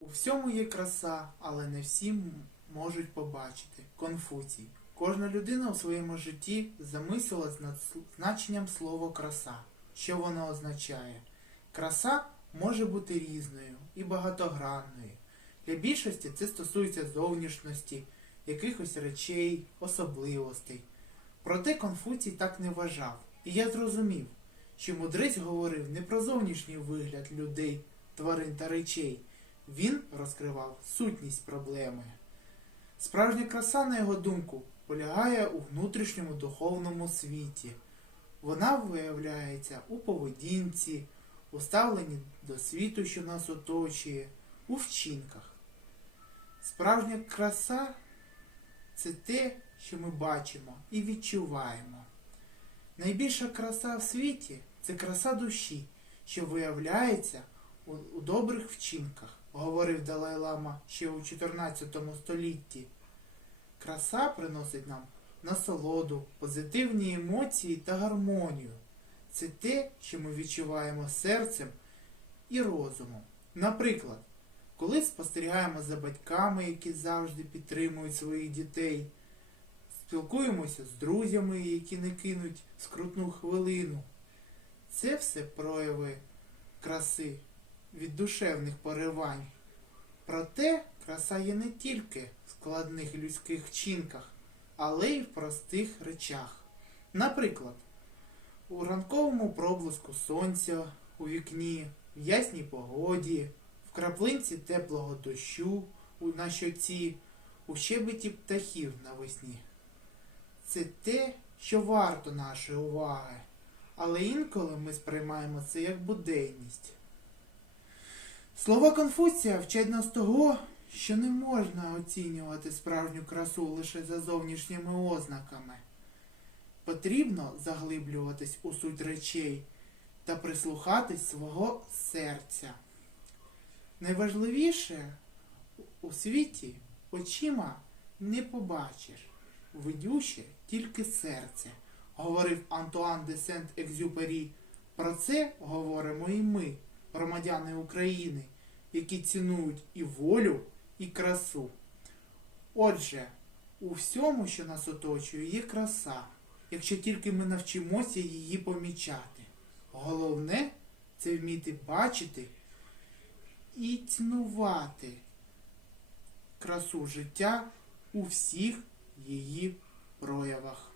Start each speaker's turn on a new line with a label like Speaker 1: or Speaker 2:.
Speaker 1: У всьому є краса, але не всі можуть побачити. Конфуцій. Кожна людина у своєму житті замислилась над значенням слова краса. Що воно означає? Краса може бути різною і багатогранною. Для більшості це стосується зовнішності, якихось речей, особливостей. Проте Конфуцій так не вважав, і я зрозумів, що мудрець говорив не про зовнішній вигляд людей, тварин та речей. Він розкривав сутність проблеми. Справжня краса, на його думку, полягає у внутрішньому духовному світі. Вона виявляється у поведінці, у ставленні до світу, що нас оточує, у вчинках. Справжня краса це те, що ми бачимо і відчуваємо. Найбільша краса в світі це краса душі, що виявляється у, добрих вчинках, говорив Далай-Лама ще у 14 столітті. Краса приносить нам насолоду, позитивні емоції та гармонію. Це те, що ми відчуваємо серцем і розумом. Наприклад, коли спостерігаємо за батьками, які завжди підтримують своїх дітей, спілкуємося з друзями, які не кинуть скрутну хвилину. Це все прояви краси від душевних поривань. Проте краса є не тільки в складних людських вчинках, але й в простих речах. Наприклад, у ранковому проблиску сонця у вікні, в ясній погоді, в краплинці теплого дощу у- на щоці, у щебеті птахів навесні. Це те, що варто нашої уваги, але інколи ми сприймаємо це як буденність. Слова Конфуція вчать нас того, що не можна оцінювати справжню красу лише за зовнішніми ознаками. Потрібно заглиблюватись у суть речей та прислухатись свого серця. Найважливіше у світі очима не побачиш, видюще тільки серце, говорив Антуан де Сент-Екзюпері. Про це говоримо і ми, громадяни України, які цінують і волю, і красу. Отже, у всьому, що нас оточує, є краса, якщо тільки ми навчимося її помічати. Головне це вміти бачити і цінувати красу життя у всіх її проявах.